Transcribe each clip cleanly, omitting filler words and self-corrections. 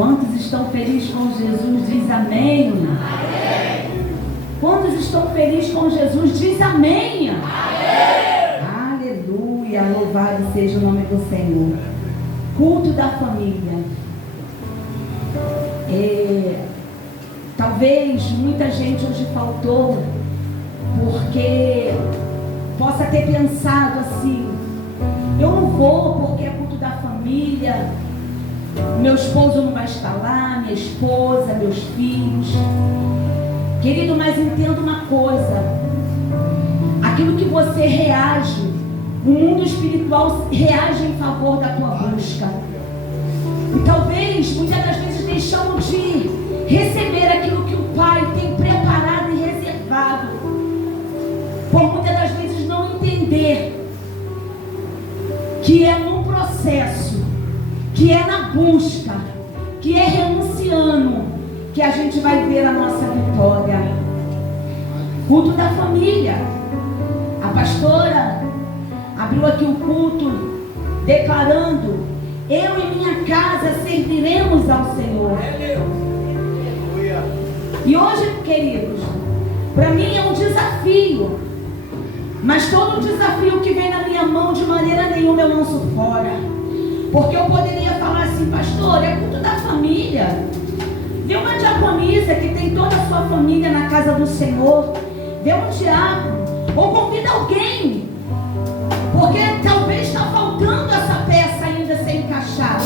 Quantos estão felizes com Jesus? Diz amém. Amém. Quantos estão felizes com Jesus? Diz amém. Amém. Aleluia. Louvado seja o nome do Senhor. Culto da família. Talvez muita gente hoje faltou porque possa ter pensado assim: eu não vou porque é culto da família, meu esposo não vai estar lá, minha esposa, meus filhos. Querido, mas entenda uma coisa: aquilo que você reage, o mundo espiritual reage em favor da tua busca. E talvez, muitas das vezes, deixamos de receber aquilo que o Pai tem preparado e reservado, por muitas das vezes não entender que é num processo, que é na busca, que é renunciando, que a gente vai ver a nossa vitória. Culto da família. A pastora abriu aqui o culto declarando: eu e minha casa serviremos ao Senhor. E hoje, queridos, para mim é um desafio, mas todo desafio que vem na minha mão, de maneira nenhuma eu lanço fora. Porque eu poderia falar assim: pastor, é culto da família, vê uma diaconisa que tem toda a sua família na casa do Senhor, vê um diácono, ou convida alguém, porque talvez está faltando essa peça ainda ser encaixada.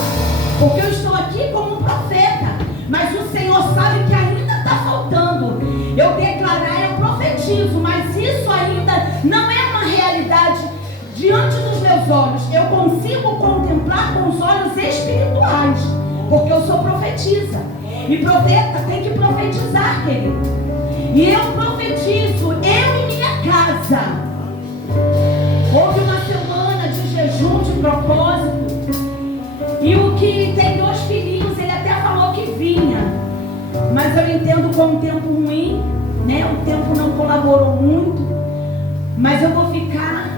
Porque eu estou aqui como um profeta, mas o Senhor sabe que ainda está faltando eu declarar, eu profetizo, mas isso ainda não é uma realidade diante dos meus olhos. Eu consigo contemplar com os olhos espirituais, porque eu sou profetisa, e profeta tem que profetizar, querido. E eu profetizo, eu e minha casa. Houve uma semana de jejum, de propósito, e o que tem 2 filhinhos, ele até falou que vinha, mas eu entendo como um tempo ruim, né? O tempo não colaborou muito, mas eu vou ficar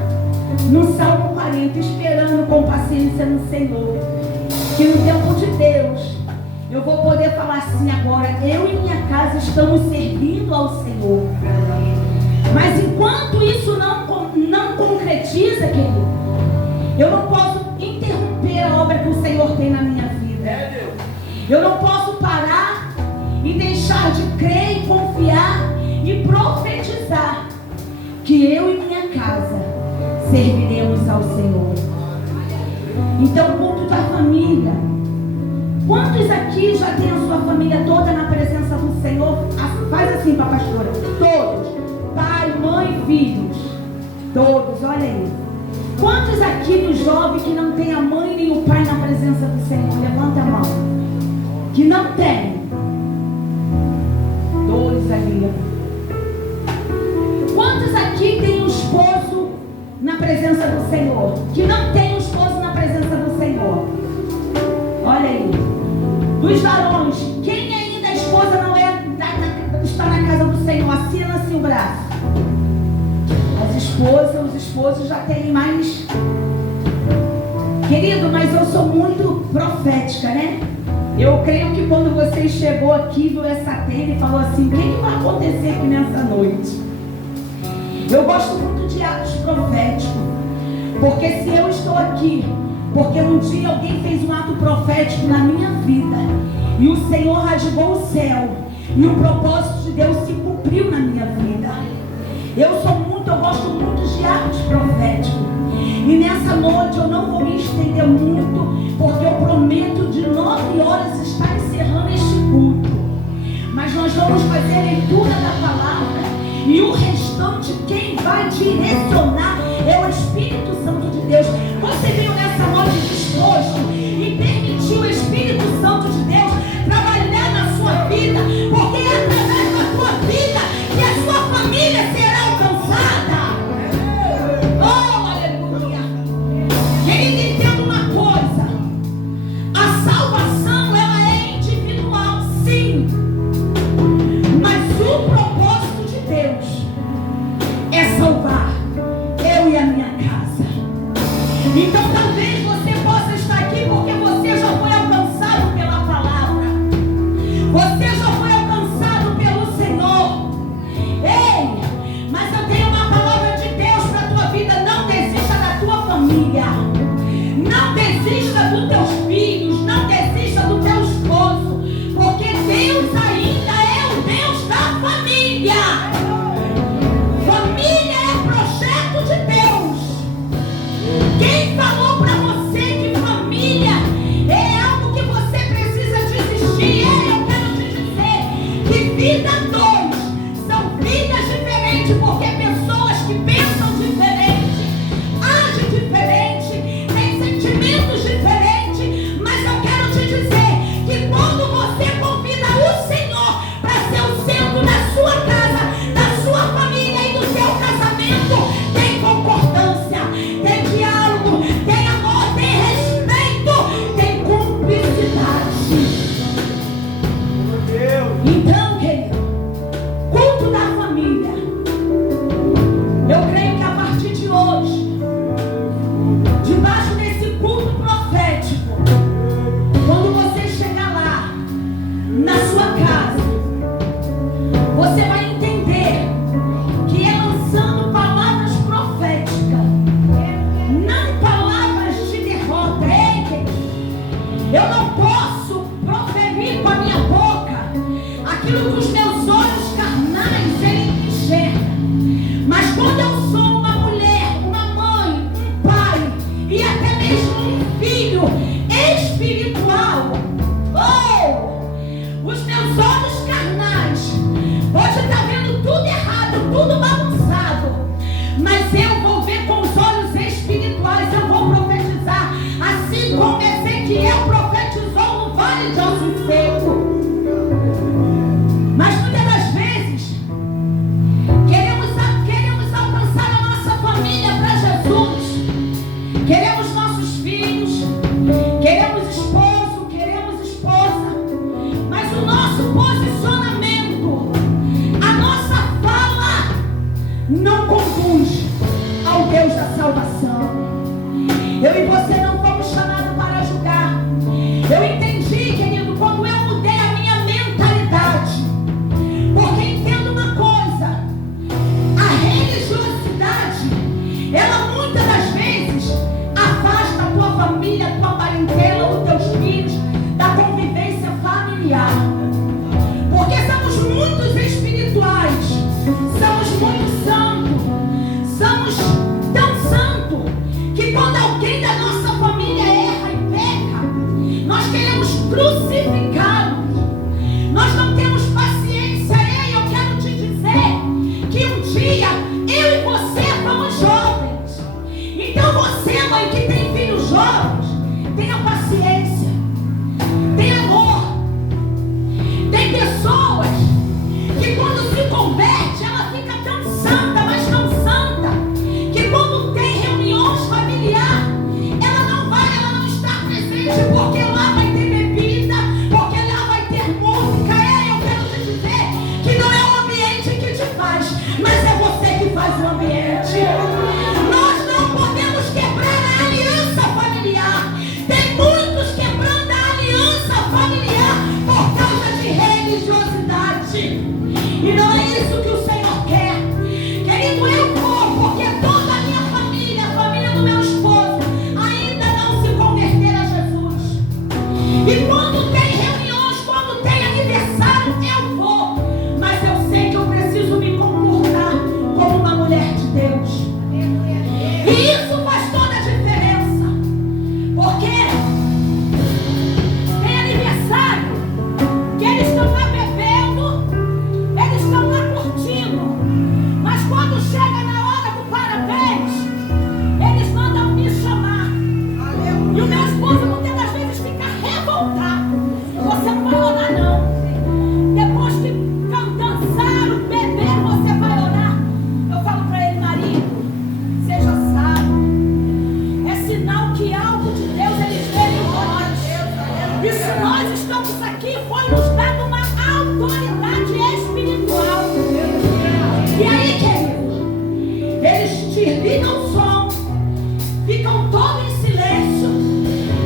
no Salmo 40, esperando com paciência no Senhor, que no tempo de Deus eu vou poder falar assim: agora eu e minha casa estamos servindo ao Senhor. Mas enquanto isso não concretiza, querido, eu não posso interromper a obra que o Senhor tem na minha vida. Eu não posso parar e deixar de crer e confiar e profetizar que eu e minha casa serviremos ao Senhor. Então, culto da família. Quantos aqui já tem a sua família toda na presença do Senhor? Faz assim para a pastora: todos, pai, mãe, filhos, todos, olha aí. Quantos aqui do jovem que não tem a mãe nem o pai na presença do Senhor? Levanta a mão. Que não tem. 2 ali. Quantos aqui tem um esposo na presença do Senhor? Que não tem um esposo na presença do Senhor? Olha aí. Dos varões, quem ainda a esposa não está na casa do Senhor? Assina assim o braço. As esposas, os esposos já têm mais. Querido, mas eu sou muito profética, né? Eu creio que quando você chegou aqui, viu essa tenda e falou assim: o que vai acontecer aqui nessa noite? Eu gosto muito de atos proféticos, porque se eu estou aqui, porque um dia alguém fez um ato profético na minha vida, e o Senhor rasgou o céu, e o propósito de Deus se cumpriu na minha vida. Eu gosto muito de atos proféticos. E nessa noite eu não vou me estender muito, porque eu prometo de 9 horas estar encerrando este culto. Mas nós vamos fazer a leitura da palavra, e o restante, quem vai direcionar é o Espírito Santo de Deus. Você veio nessa noite disposto e permitiu o Espírito Santo de Deus trabalhar na sua vida, porque é através da tua vida que a sua família será alcançada. Oh, aleluia! Querido, entenda uma coisa: a salvação, ela é individual, sim, mas o propósito de Deus é salvar eu e a minha casa. Então talvez você possa estar aqui que quando você convida o Senhor para ser o centro da sua casa, da sua família e do seu casamento, tem concordância, tem diálogo, tem amor, tem respeito, tem cumplicidade. Então, querido, culto da família, eu creio que a partir de hoje, debaixo desse culto profético, quando você chegar lá, na sua casa, você vai entender que é lançando palavras proféticas, não palavras de derrota. Ei, querido, eu não posso proferir com a minha boca aquilo que os meus olhos carnais ele enxergam. Mas quando eu sou uma mulher, uma mãe, um pai e até mesmo um filho espiritual, os meus olhos carnais pode estar vendo tudo errado, tudo bagunçado, mas eu vou ver com os olhos espirituais, eu vou profetizar, assim como Ezequiel profetizou no vale de ossos secos. Mas muitas das vezes queremos alcançar a nossa família para Jesus, queremos nossos filhos, queremos esposo, queremos esposa, mas o nosso posicionamento, a nossa fala não conduz ao Deus da salvação. Eu e você não fomos chamados para julgar. Eu entendi, querido, quando eu mudei a minha mentalidade, porque entendo uma coisa: a religiosidade, ela muitas das vezes afasta a tua família, a tua parentela, os teus filhos da convivência familiar. Porque somos muitos espirituais, somos muito santos, somos tão santos que quando alguém da nossa família erra e peca, nós queremos crucificá-los. Nós não temos paciência. Ei, eu quero te dizer que um dia eu e você fomos jovens. Então você, mãe, que tem filhos jovens, tenha paciência, tenha amor. Tem pessoas que quando se converte, ela fica tão santa, mas tão santa, que quando tem reuniões familiares, ela não está presente, porque lá vai ter bebida, porque lá vai ter música. Eu quero te dizer que não é o ambiente que te faz, mas é você que faz o ambiente. Nós não podemos quebrar a aliança familiar. Tem muitos quebrando a aliança familiar por causa de religiosidade. E não é isso que o Senhor quer. Querido, eu vou, porque toda a minha família, a família do meu esposo, ainda não se converteram a Jesus. E quando tem reuniões, quando tem aniversário, eu vou. Mas eu sei que eu preciso me comportar como uma mulher de Deus. E isso faz toda a diferença. Porque tem aniversário que eles estão lá bebendo, eles estão lá curtindo, mas quando chega na hora do parabéns, eles mandam me chamar. E o meu esposo muitas das vezes fica revoltado. Você não vai orar não. Depois que dançaram, beber, você vai orar. Eu falo para ele: marido, seja sábio. É sinal que algo de Deus eles veem em nós. E se nós estamos aqui, foi nos dado uma autoridade espiritual. E aí, querido, eles desligam o som, ficam todos em silêncio.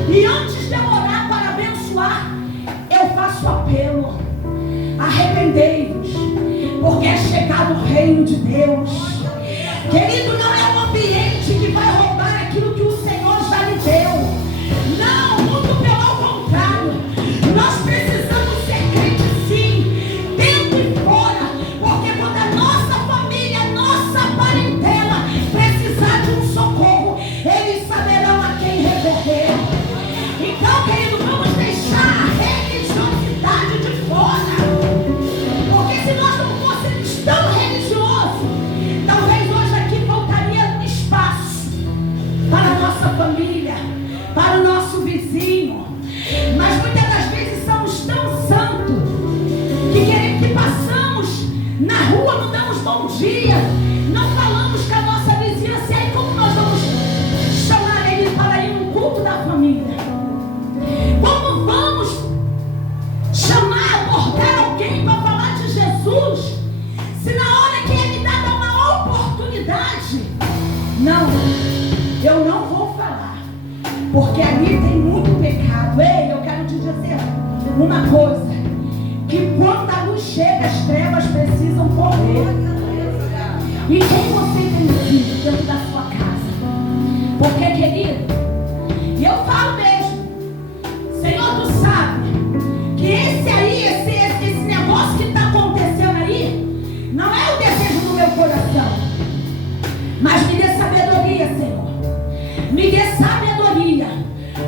E antes de eu orar para abençoar, eu faço apelo: arrependei-vos, porque é chegado o reino de Deus. Querido, não é um ambiente que vai roubar aquilo que o Senhor já lhe deu. Não, muito pelo contrário. Nós precisamos ser crentes sim, dentro e fora. Porque quando a nossa família, a nossa parentela precisar de um socorro, eles saberão a quem recorrer. Então, querido, vamos deixar a religiosidade de fora. Porque se nós não fôssemos tão religiosos, talvez hoje aqui faltaria eu não vou falar, porque ali tem muito pecado. Ei, eu quero te dizer uma coisa, que quando a luz chega, as trevas precisam correr. E quem você tem visto dentro da sua casa? Porque, querido, e eu falo mesmo, Senhor, tu sabe que esse negócio que está acontecendo aí não é o desejo do meu coração, mas me dê sabedoria, Senhor, me dê sabedoria,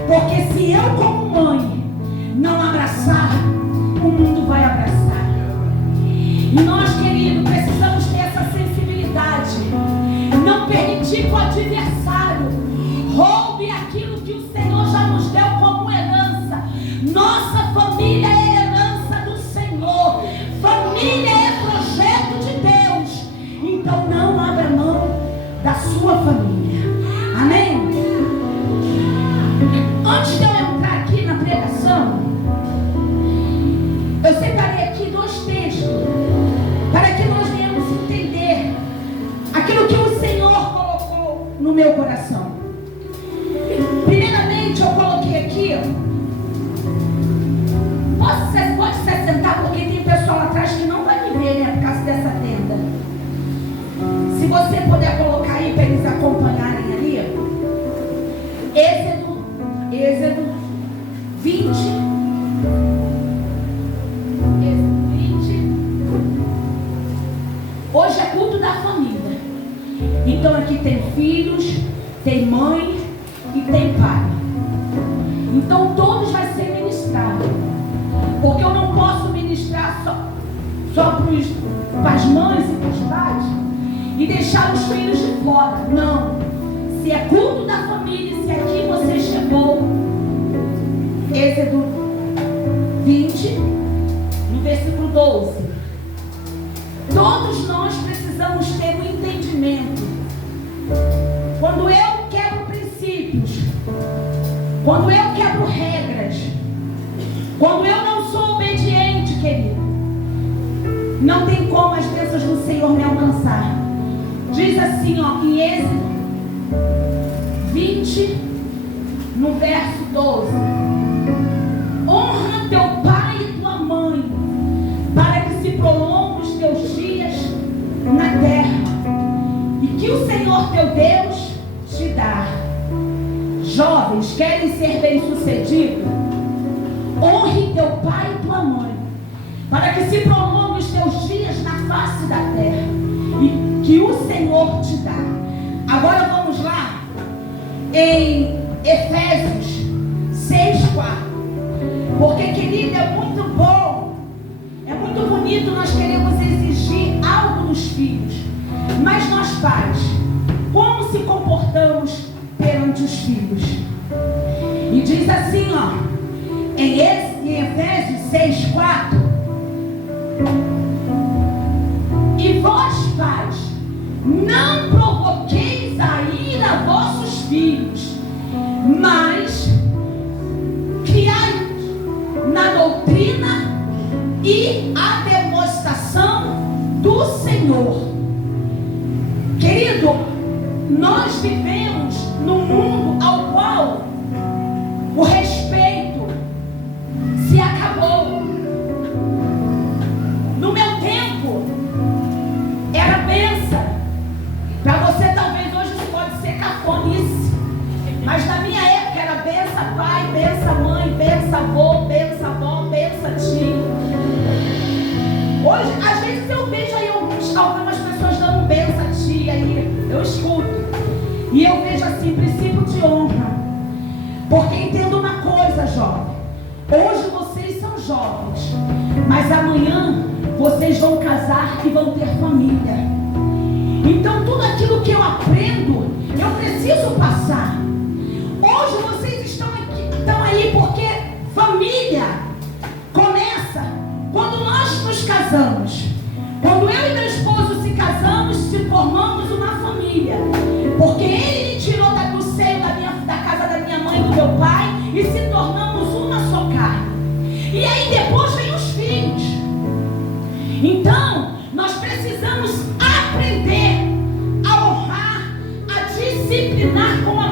porque se eu como mãe não abraçar, o mundo vai abraçar. E nós, querido, precisamos ter essa sensibilidade, não permitir que o adversário roube aquilo que o Senhor já nos deu como herança. Nossa família é herança do Senhor, família é projeto de Deus, então não abra mão da sua família. Amém? Antes de eu entrar aqui na pregação, eu separei aqui 2 textos para que nós venhamos entender aquilo que o Senhor colocou no meu coração. Primeiramente, eu coloquei aqui, pode se assentar, porque tem pessoal atrás que não vai me ver, né, por causa dessa tenda. Se você puder colocar aí para eles acompanharem ali, Êxodo 20. Hoje é culto da família. Então aqui tem filhos, tem mãe e tem pai. Então todos vai ser ministrado. Porque eu não posso ministrar só para as mães e para os pais e deixar os filhos de fora. Não. Se é culto da família, se aqui você chegou, Êxodo 20, no versículo 12. Todos nós precisamos ter um entendimento. Quando eu quebro princípios, quando eu quebro regras, quando eu não sou obediente, querido, não tem como as bênçãos do Senhor me alcançar. Diz assim, ó, em Êxodo 20, no verso 12: honra teu pai e tua mãe, para que se prolongue os teus dias na terra, e que o Senhor teu Deus te dá. Jovens, querem ser bem-sucedidos? Honre teu pai e tua mãe, para que se prolongue os teus dias na face da terra, e que o Senhor te dá. Agora vamos lá em Efésios 6:4. Porque, querido, é muito bom, é muito bonito nós queremos exigir algo dos filhos, mas nós pais, como se comportamos perante os filhos? E diz assim, ó, em Efésios 6:4: e vós, pais, não provoqueis a ira a vossos filhos, mas criai-os na doutrina e a demonstração do Senhor. Querido, nós vivemos num mundo ao qual o respeito se acabou. No meu tempo era benção. Para você talvez hoje isso pode ser cafonice, mas na minha época era benção pai, benção mãe, benção avô, benção avó, benção tio. Hoje, às vezes eu vejo aí algumas pessoas dando benção a tia aí, eu escuto. E eu vejo assim, princípio de honra. Porque entenda uma coisa, jovem. Hoje vocês são jovens, mas amanhã vocês vão casar e vão ter família. Então tudo aquilo que eu aprendo, eu preciso passar. Hoje vocês estão aí porque família começa quando nós nos casamos. Quando eu e meu esposo se casamos, se formamos uma família. Porque ele me tirou do seio da casa da minha mãe e do meu pai e se tornamos uma só carne. E aí depois vem os filhos. Então, nós precisamos aprender a honrar, a disciplinar com a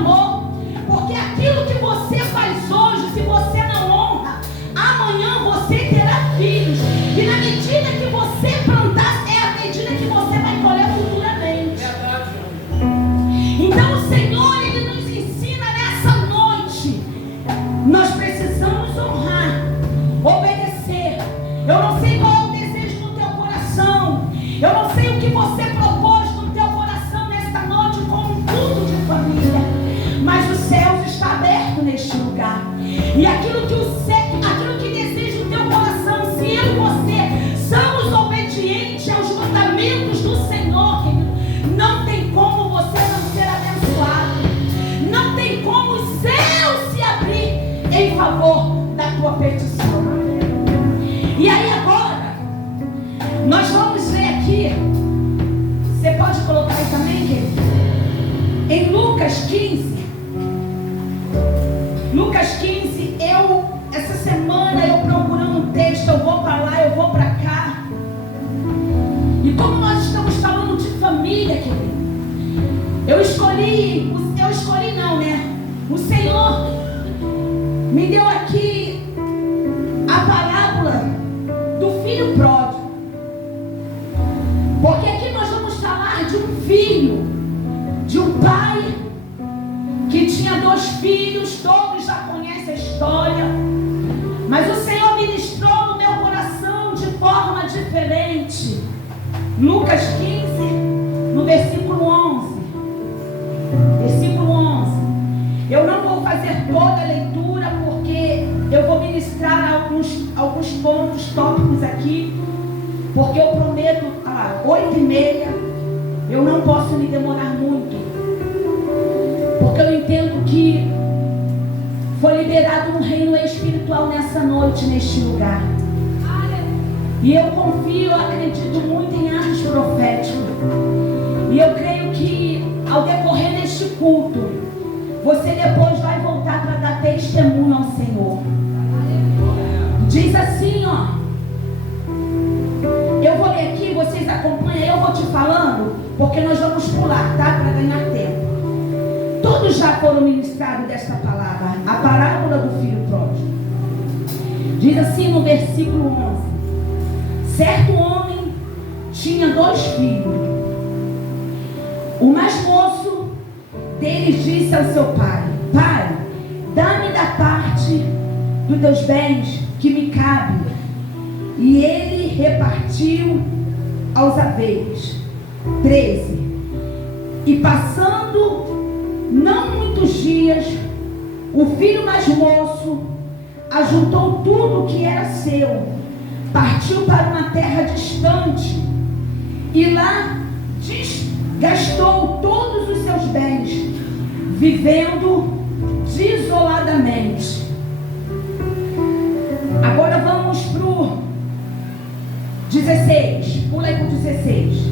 Lucas 15. Lucas 15, essa semana eu procurando um texto, eu vou para lá, eu vou para cá. E como nós estamos falando de família, querido, o Senhor me deu aqui a parábola do filho pródigo. Porque aqui nós vamos falar de um filho, de um pai que tinha 2 filhos, todos já conhecem a história, mas o Senhor ministrou no meu coração de forma diferente. Lucas 15, no versículo 11. Versículo 11. Eu não vou fazer toda a leitura, porque eu vou ministrar alguns pontos, tópicos aqui, porque eu prometo, 8h30, eu não posso me demorar muito, porque eu entendo que foi liberado um reino espiritual nessa noite, neste lugar. E eu confio, eu acredito muito em atos proféticos. E eu creio que ao decorrer deste culto, você depois vai voltar para dar testemunho ao Senhor. Diz assim, eu vou ler aqui, vocês acompanham, eu vou te falando, porque nós vamos pular, tá? Para ganhar tempo. Todos já foram ministrados desta palavra, a parábola do filho pródigo. Diz assim no versículo 11: certo homem tinha 2 filhos. O mais moço deles disse ao seu pai: pai, dá-me da parte dos teus bens que me cabe. E ele repartiu aos haveres. 13. E passando não muitos dias, o filho mais moço ajuntou tudo o que era seu, partiu para uma terra distante e lá gastou todos os seus bens, vivendo desoladamente. Agora vamos para o 16. Pula aí para o 16.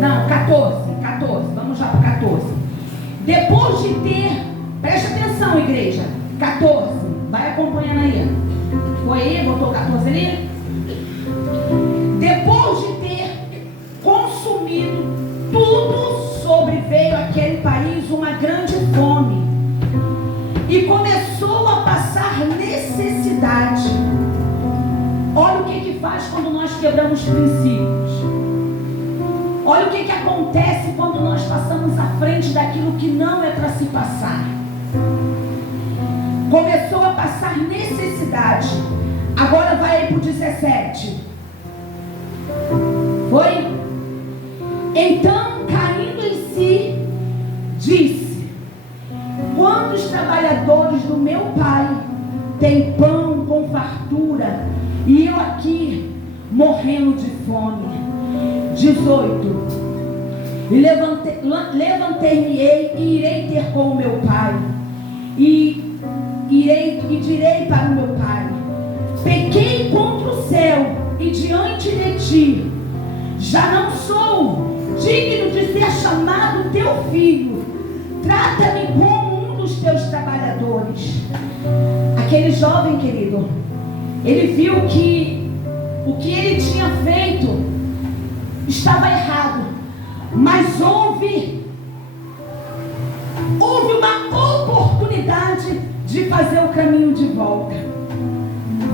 Não, 14. Vamos já para 14. Depois de ter, preste atenção, igreja. 14. Vai acompanhando aí. Foi aí? Botou 14 ali? Depois de ter consumido tudo, sobreveio àquele país uma grande fome e começou a passar necessidade. Olha o que faz quando nós quebramos princípios. Olha o que acontece quando nós passamos à frente daquilo que não é para se passar. Começou a passar necessidade. Agora vai aí para o 17. Foi? Então, caindo em si, disse: quantos trabalhadores do meu pai têm pão com fartura, e eu aqui morrendo de fome. 18. E levantei-me-ei e irei ter com o meu pai, e direi para o meu pai: pequei contra o céu e diante de ti, já não sou digno de ser chamado teu filho. Trata-me como um dos teus trabalhadores. Aquele jovem, querido, ele viu que o que ele tinha feito estava errado, mas houve uma oportunidade de fazer o caminho de volta.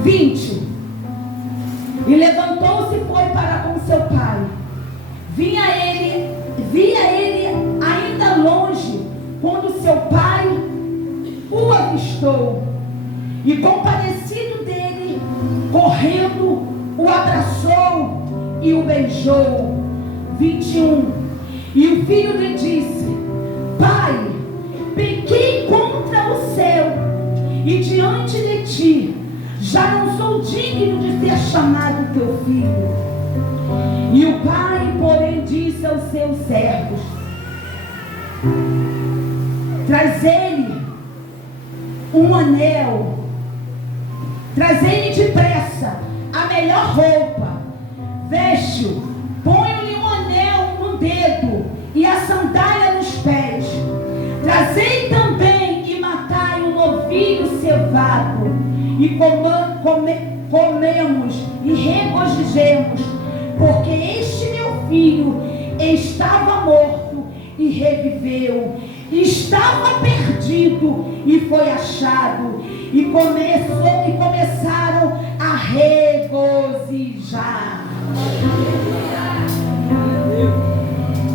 20. E levantou-se e foi para com seu pai. Via ele ainda longe, quando seu pai o avistou, e compadecido dele, correndo, o abraçou e o beijou. 21. E o filho lhe disse: pai, pequei contra o céu e diante de ti, já não sou digno de ser chamado teu filho. E o pai, porém, disse aos seus servos: trazei-lhe um anel, trazei-lhe depressa a melhor roupa, veste-o, põe-lhe um anel no dedo e a sandália nos pés. Trazei também e matai um novilho cevado, e comemos e regozijemos, porque este meu filho estava morto e reviveu, estava perdido e foi achado, e começaram a regozijar.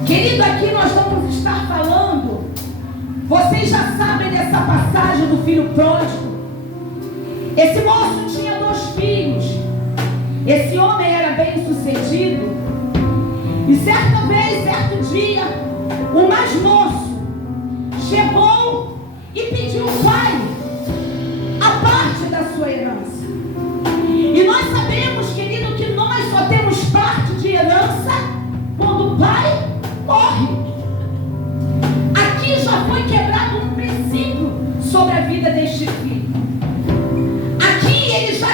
Querido, aqui nós vamos estar falando, vocês já sabem dessa passagem do filho pródigo. Esse moço tinha 2 filhos. Esse homem era bem sucedido. E certa vez, certo dia, o mais moço chegou e pediu ao pai a parte da sua herança. E nós sabemos, querido, que nós só temos parte de herança quando o pai morre. Aqui já foi quebrado um princípio sobre a vida deste filho. Aqui ele já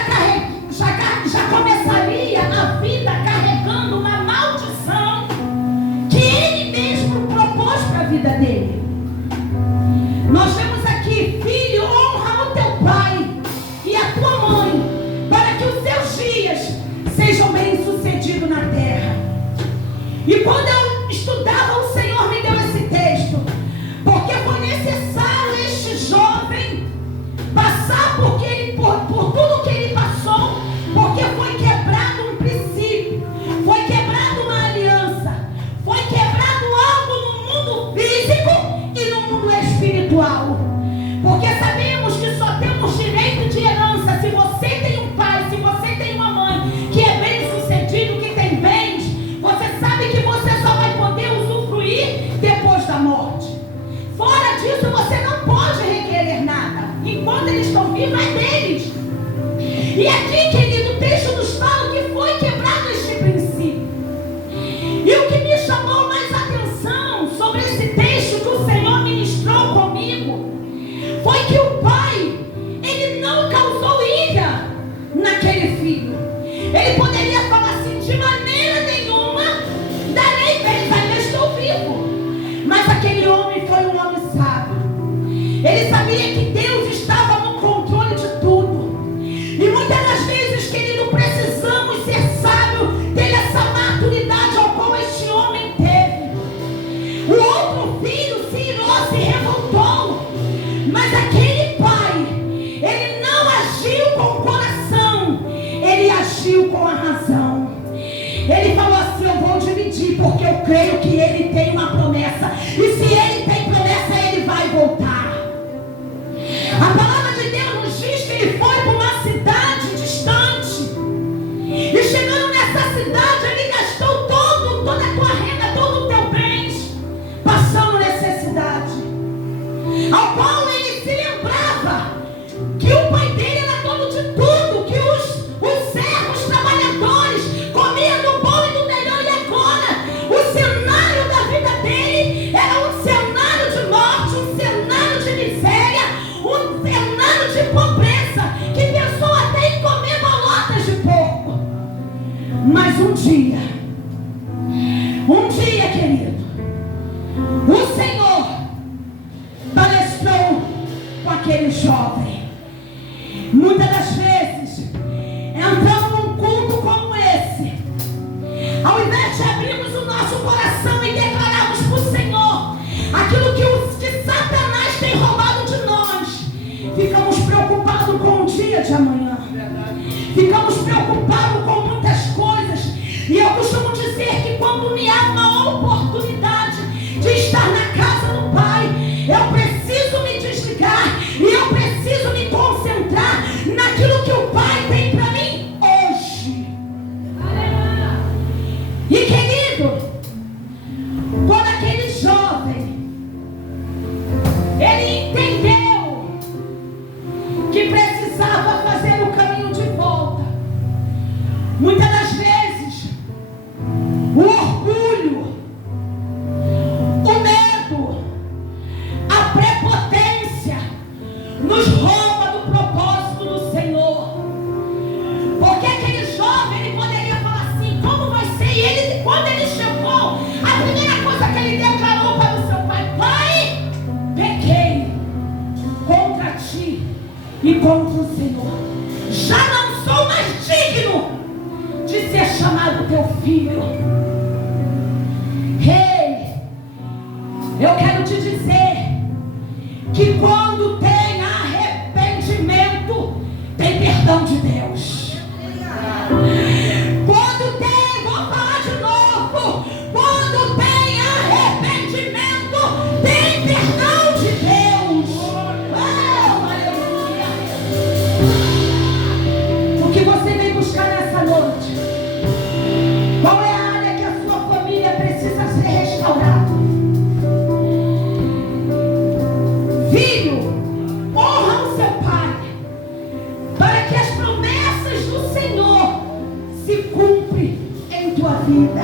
começaria a vida carregando uma maldição que ele mesmo propôs para a vida dele. Nós vemos aqui: filho, honra o teu pai e a tua mãe, para que os seus dias sejam bem-sucedidos na terra. E quando eu estudava, o Senhor me deu esse texto, porque foi necessário este jovem passar por tudo que ele passou, porque foi quebrado um princípio, foi quebrado uma aliança, foi quebrado algo no mundo físico e no mundo espiritual. Porque sabemos que só temos direito de herança se você tem um pai, se você tem uma mãe que é bem sucedido, que tem bens. Você sabe que você só vai poder usufruir depois da morte. Fora disso, você não pode requerer nada. Enquanto eles estão vivos, é deles. E aqui, querido, o texto nos fala que foi quebrado este princípio. E o que me chamou mais atenção sobre esse texto que o Senhor ministrou comigo foi que o pai, ele não causou ira naquele filho. Ele poderia falar assim: de maneira nenhuma darei bens, ainda estou vivo. Mas aquele homem foi um homem sábio. Ele sabia que Deus estava no controle de tudo. E muitas das vezes, querido, precisamos ser sábios, ter essa maturidade ao qual este homem teve. O outro filho se irou, se revoltou. Mas aquele pai, ele não agiu com o coração, ele agiu com a razão. Ele falou assim: eu vou dividir, porque eu creio que ele tem uma promessa. E se ele tem promessa, ele vai voltar. A palavra de Deus nos diz que ele foi para uma cidade distante. E chegando nessa cidade, ele gastou toda a tua renda, todo o teu bens, passando necessidade. Ao qual ele se lembrava que o pai dele era dono de tudo, que os servos, trabalhadores, comiam do bom e do melhor. E agora, o cenário da vida dele era um cenário de morte, um cenário de miséria, um cenário de pobreza, que pensou até em comer bolotas de porco. Mas um dia, querido, o Senhor palestrou com aquele jovem. Muitas das vezes, entrando num culto como esse, ao invés de abrirmos o nosso coração e declararmos para o Senhor aquilo que Satanás tem roubado de nós, ficamos preocupados com o dia de amanhã. Ficamos preocupados com muitas coisas. E eu costumo dizer que quando me há uma oportunidade de estar na casa do Pai, eu preciso me desligar e eu preciso me concentrar naquilo que o Pai tem para mim hoje. E querido, quando aquele jovem, ele entendeu que precisava fazer o caminho de volta. Muitas das vezes, o orgulho, o medo, a prepotência nos rouba do propósito do Senhor. Porque aquele jovem, ele poderia falar assim: como e contra o Senhor. Já não sou mais digno de ser chamado teu filho. Ei, eu quero te dizer que quando tem arrependimento, tem perdão de Deus. Quando tem, vou falar de novo, quando tem arrependimento, tem perdão de Deus. Oh, aleluia. O que você vem buscar nessa noite? Qual é a área que a sua família precisa ser restaurada? Filho, honra o seu pai, para que as promessas do Senhor se cumprem em tua vida.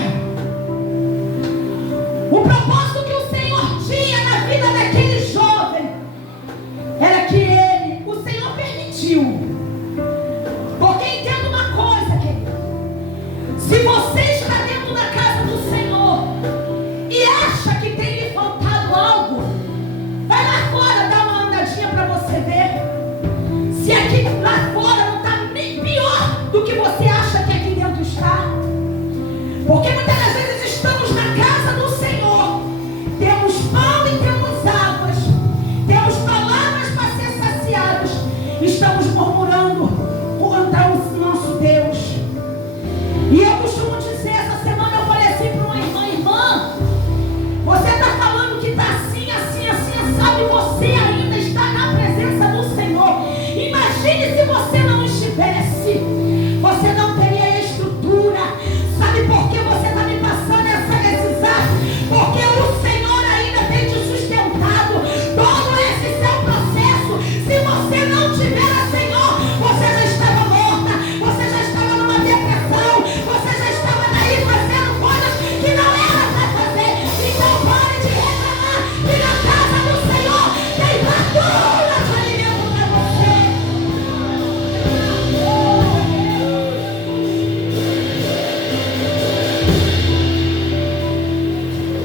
O propósito que o Senhor tinha na vida daquele jovem era que o Senhor permitiu. Porque entenda uma coisa, querido: se você está dentro da casa do Senhor e acha que tem lhe faltado algo, vai lá fora, dá uma andadinha para você ver se aqui lá fora não está nem pior do que você acha que aqui dentro está. Porque muitas das vezes estamos na casa do Senhor, temos pão e temos águas, temos palavras para ser saciados, estamos murmurando contra o nosso Deus. E eu costumo dizer, essa semana eu falei assim para uma irmã: você está falando que está assim, sabe? Você ainda está na presença do Senhor. Imagine se você não estivesse, você não teria estrutura. Sabe por que você está me passando esses atos? Porque o Senhor ainda tem te sustentado. Todo esse seu processo, se você não tiver a Senhor, você já estava morta, você já estava numa depressão, você já estava daí fazendo coisas que não era para fazer. Então pare de reclamar, que na casa do Senhor tem fartura de alimento para você.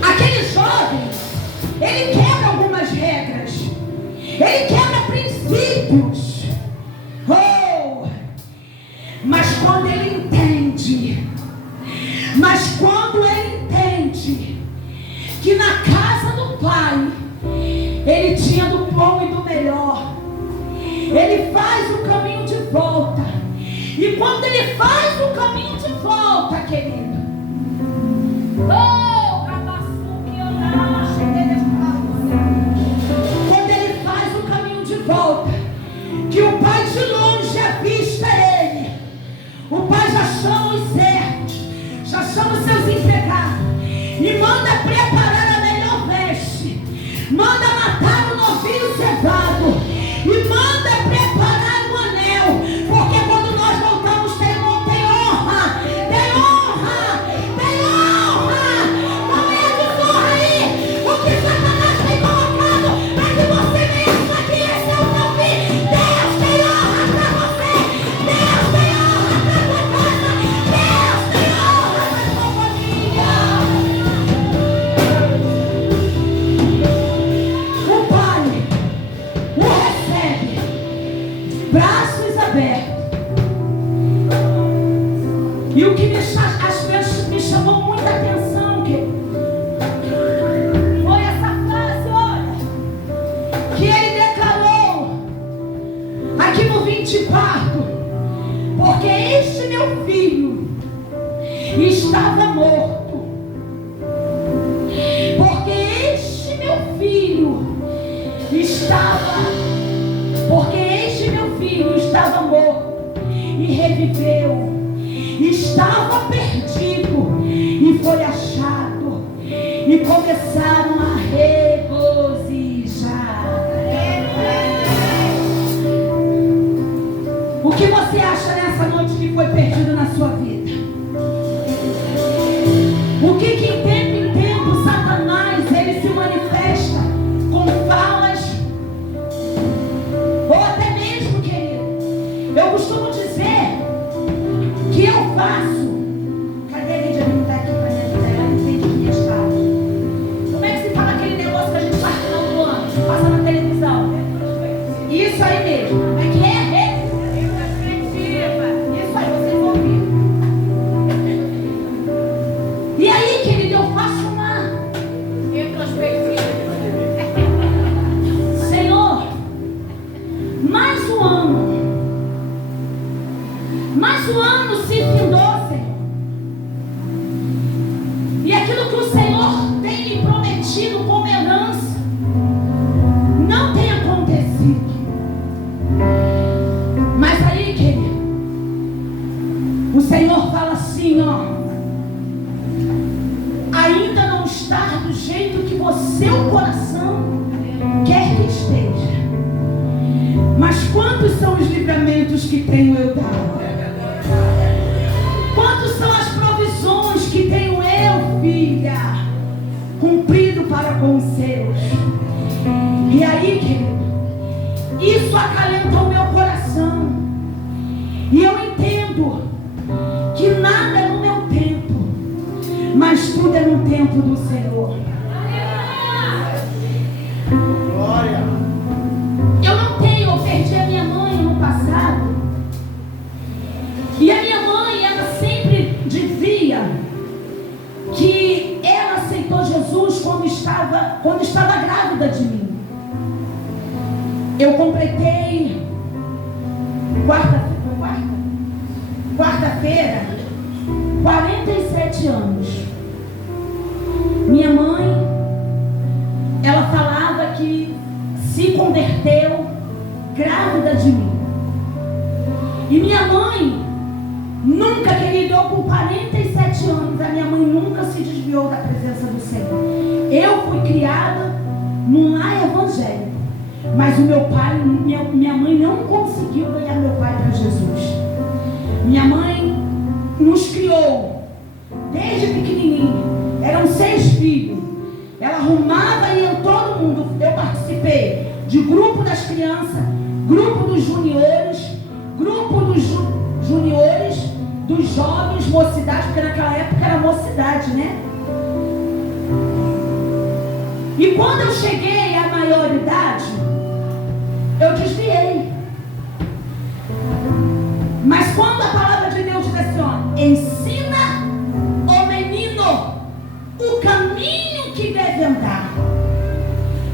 Aquele jovem, ele quebra algumas regras, ele quebra princípios. Oh, mas quando ele entende que na casa do Pai ele tinha do bom e do melhor, ele faz o caminho de volta. E quando ele faz o caminho de volta, querido, quando ele faz o caminho de volta, que o pai de longe avista ele, o pai já chama os servos, já chama os seus empregados e manda preparar a melhor veste, manda matar o novilho cevado e manda preparar o anel, porque quando nós voltamos tem honra, tem honra, tem honra. Não é desonra aí o que Satanás tem colocado para que você mexa que esse é o teu fim. Deus tem honra para você, Deus tem honra para tua casa, Deus tem honra para tua família. O Pai o recebe, braços abertos. E o que me chamou muita atenção, foi essa frase, olha, que ele declarou aqui no 24: porque este meu filho estava morto, porque este meu filho estava morto e reviveu, estava perdido e foi achado, e começaram a regozijar. O que você acha nessa noite que foi perdido na sua vida? O que em tempo Satanás ele se manifesta com falas, ou até mesmo, querido, eu costumo dizer que eu faço. Cadê a Lídia? Não está aqui para me ajudar, ela não entende minhas falas. Como é que se fala aquele negócio que a gente faz no final do ano? Passa na televisão. Isso aí mesmo. Como é que é? Senhor fala assim, ó. Ainda não está do jeito que o seu coração quer que esteja. Mas quantos são os livramentos que tenho eu dado? Quantos são as provisões que tenho eu, filha, cumprido para com os seus? E aí, querido, isso acalenta o meu coração. E eu entendo que nada é no meu tempo, mas tudo é no tempo do Senhor. Glória. Eu perdi a minha mãe no passado. E a minha mãe, ela sempre dizia que ela aceitou Jesus quando estava grávida de mim. Eu completei quarta-feira 47 anos. Minha mãe, ela falava que se converteu grávida de mim. E minha mãe nunca, querido, eu com 47 anos, a minha mãe nunca se desviou da presença do Senhor. Eu fui criada num lar evangélico, mas o meu pai, minha mãe não conseguiu ganhar meu pai para Jesus. Minha mãe nos criou desde pequenininho. Eram 6 filhos. Ela arrumava e ia todo mundo. Eu participei de grupo das crianças, grupo dos juniores, grupo dos juniores, dos jovens, mocidade, porque naquela época era mocidade, né? E quando eu cheguei à maioridade, eu desviei. Mas quando a palavra de Deus diz assim, ó, ensina o menino o caminho que deve andar.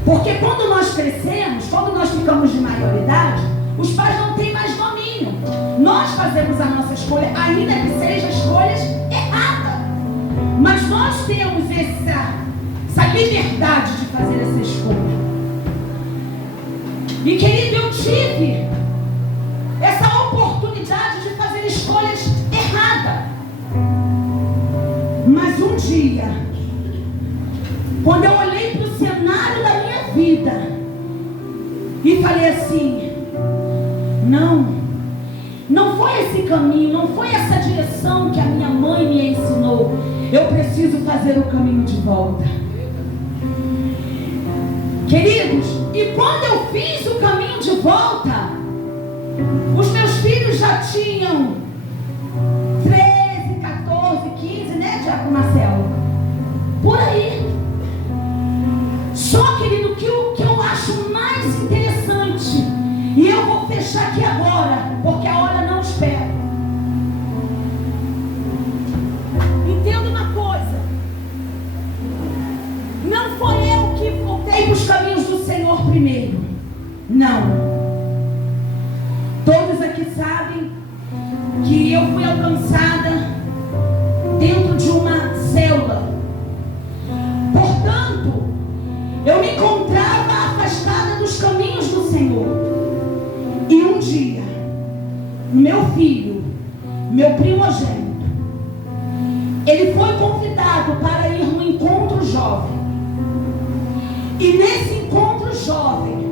Porque quando nós crescemos, quando nós ficamos de maioridade, os pais não têm mais domínio. Nós fazemos a nossa escolha, ainda que sejam escolhas erradas. Mas nós temos essa liberdade de fazer essa escolha. E querido, eu tive essa oportunidade de fazer escolhas erradas. Mas um dia, quando eu olhei para o cenário da minha vida e falei assim, não foi esse caminho, não foi essa direção que a minha mãe me ensinou. Eu preciso fazer o caminho de volta. Queridos, e quando eu fiz o caminho de volta, os meus filhos já tinham 13, 14, 15, né, Diácono Marcelo? Por aí. Só, querido, que o que eu acho mais interessante, e eu vou fechar aqui agora, porque a hora não espera. Entenda uma coisa. Não foi eu que voltei para os caminhos do Senhor primeiro. Não. Todos aqui sabem que eu fui alcançada dentro de uma célula. Portanto, eu me encontrava afastada dos caminhos do Senhor. E um dia, meu filho, meu primogênito, ele foi convidado para ir no encontro jovem. E nesse encontro jovem,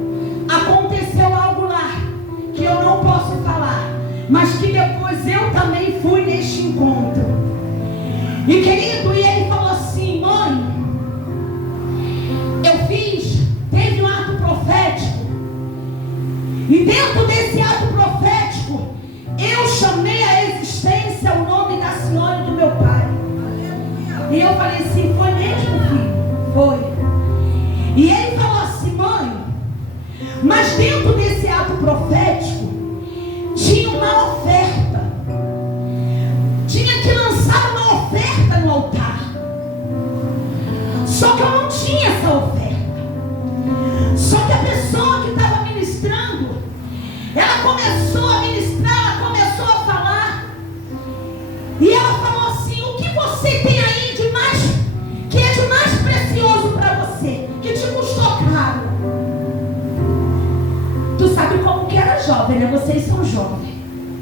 aconteceu algo lá, que eu não posso falar, mas que depois eu também fui neste encontro. E querido, e ele falou assim, mãe, teve um ato profético, e dentro desse ato profético, eu chamei à existência o nome da senhora e do meu pai. E eu falei assim, foi mesmo, filho? Foi. E ele falou assim, mãe, mas dentro desse ato profético, tinha uma oferta. Tinha que lançar uma oferta no altar. Só que eu não tinha essa oferta. Só que a pessoa que estava ministrando, ela começou a ministrar, ela começou a falar. E ela falou assim, o que você tem aí de mais, que é de mais precioso para você, que te custou caro? Tu sabe como que era jovem, né? Vocês são jovens.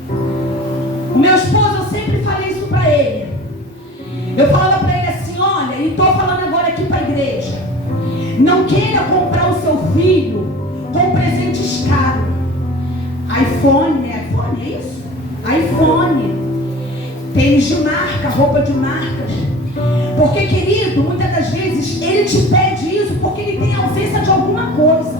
O meu esposo, eu sempre falo Eu falava para ele assim: olha, e estou falando agora aqui para a igreja, não queira comprar o seu filho com presentes caros. iPhone, né? iPhone, é isso? iPhone, tênis de marca, roupa de marcas. Porque, querido, muitas das vezes ele te pede isso porque ele tem ausência de alguma coisa,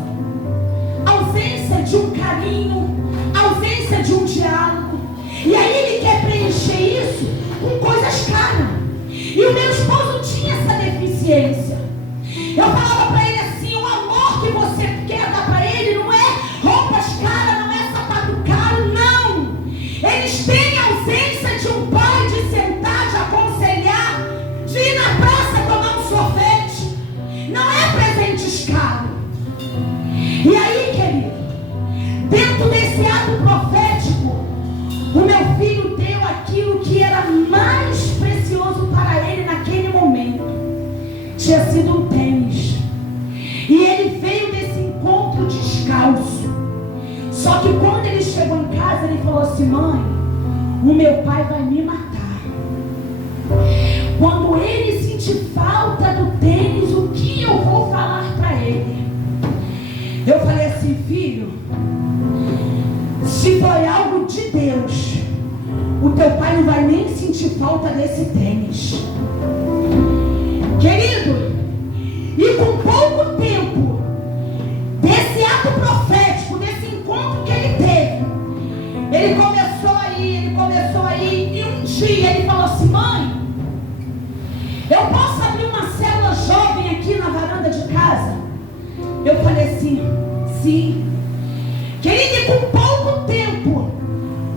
ausência de um carinho, ausência de um diálogo. E aí ele quer preencher isso com coisas caras. E o meu esposo tinha essa deficiência. Eu falava para ele assim: o amor que você quer dar para ele não é roupas caras, não é sapato caro, não. Eles têm ausência de um pai, de sentar, de aconselhar, de ir na praça tomar um sorvete. Não é presentes caros. E aí, querido, dentro desse ato profético, o meu filho deu aquilo que era mais precioso para ele naquele momento. Tinha sido um tênis. E ele veio desse encontro descalço. Só que quando ele chegou em casa, ele falou assim: mãe, o meu pai vai me matar. Quando ele sentir falta do tênis, o que eu vou falar para ele? Eu falei assim: filho, se foi algo de Deus, o teu pai não vai nem sentir falta desse tênis. Querido, e com pouco tempo desse ato profético, desse encontro que ele teve, ele começou a ir, e um dia ele falou assim: mãe, eu posso abrir uma célula jovem aqui na varanda de casa? Eu falei assim: sim. Querido, e com pouco tempo,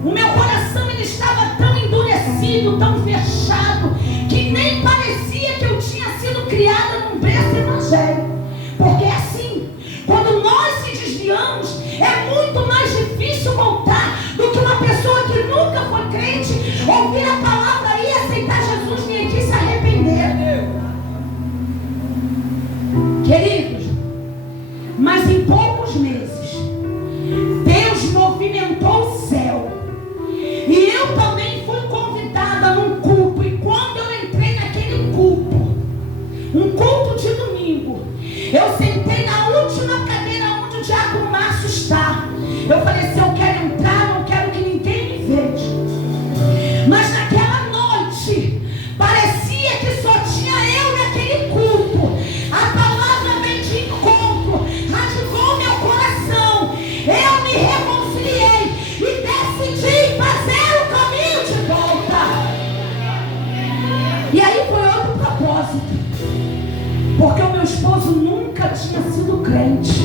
o meu coração ele estava tão endurecido, tão fechado, que nem parecia que eu tinha sido criada num berço evangélico. Porque é assim, quando nós se desviamos, é muito mais difícil voltar do que uma pessoa que nunca foi crente ouvir a palavra e aceitar Jesus, vir aqui se arrepender. Queridos, mas em poucos meses Deus movimentou o céu. E eu também fui convidada num culto. E quando eu entrei naquele culto, um culto de domingo, eu sentei na última cadeira onde o diácono Márcio está. Eu falei assim: eu quero entrar, não quero que ninguém me veja. Mas naquela noite, parecia que só tinha eu naquele culto. A palavra veio de encontro, rasgou meu coração. Eu me reconciliei e decidi fazer o caminho de volta. E aí foi outro propósito, porque o meu esposo nunca tinha sido crente.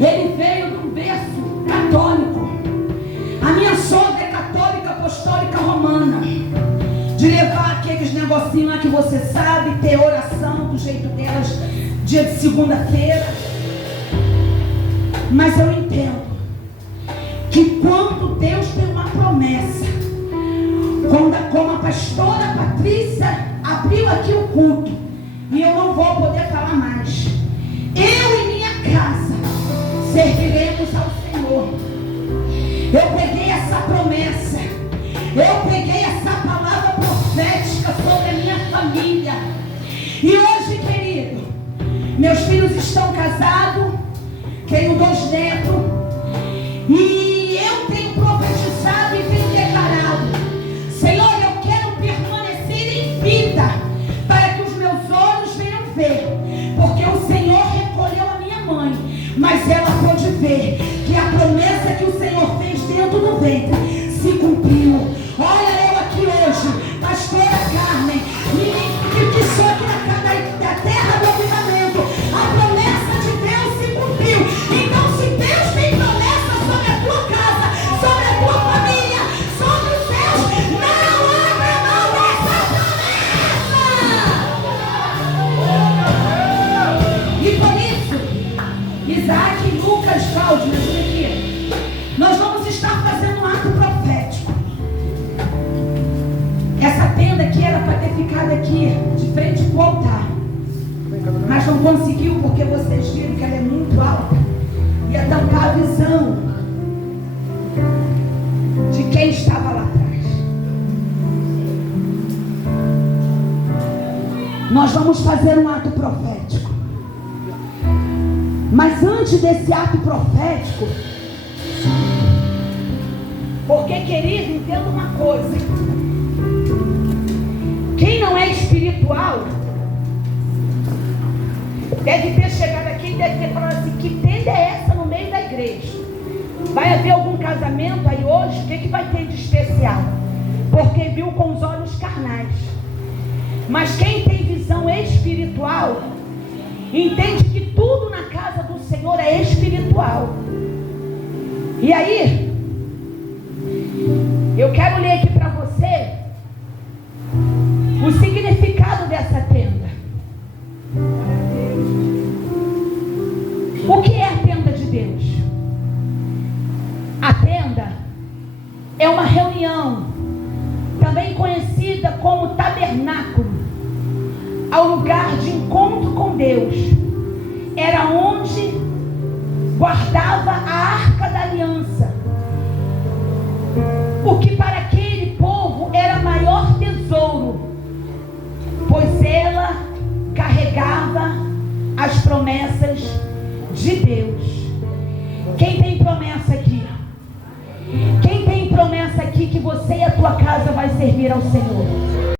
Ele veio de um berço católico. A minha sogra é católica apostólica romana, de levar aqueles negocinhos lá que você sabe, ter oração do jeito delas, dia de segunda-feira. Mas eu entendo que quando Deus tem uma promessa, como a pastora Patrícia abriu aqui o culto, e eu não vou poder falar mais, eu e minha casa serviremos ao Senhor. Eu peguei essa promessa, eu peguei essa palavra profética sobre a minha família. E hoje, querido, meus filhos estão casados, tenho 2 netos, e eu tenho profetizado e tenho declarado: Senhor, eu quero permanecer em vida, para que os meus olhos venham ver, porque o Senhor recolheu a minha mãe, mas ela pôde ver que a promessa que o Senhor fez dentro do ventre se cumpriu. Olha eu aqui hoje, pastora Carmen, que sou aqui da terra do avivamento. A promessa de Deus se cumpriu. Então, se Deus tem promessa sobre a tua casa, sobre a tua família, sobre os seus, não abra mão dessa promessa. E por isso, Isaac, Lucas, Cláudio, me ajuda aqui. Nós vamos estar fazendo um ato profético. Essa tenda aqui era para ter ficado aqui, de frente para o altar. Mas não conseguiu, porque vocês viram que ela é muito alta. Ia tampar a visão de quem estava lá atrás. nós vamos fazer um ato profético. Mas antes desse ato profético, porque, querido, entenda uma coisa: quem não é espiritual deve ter chegado aqui e deve ter falado assim: que tenda é essa no meio da igreja? Vai haver algum casamento aí hoje? O que vai ter de especial? Porque viu com os olhos carnais. Mas quem tem visão espiritual entende que tudo na casa do Senhor é espiritual. E aí, eu quero ler aqui para você o significado dessa tenda. O que é a tenda de Deus? A tenda é uma reunião, também conhecida como tabernáculo, ao lugar de encontro com Deus. Era onde guardava a arca da aliança, o que para aquele povo era maior tesouro, pois ela carregava as promessas de Deus. Quem tem promessa aqui? Quem tem promessa aqui que você e a tua casa vai servir ao Senhor?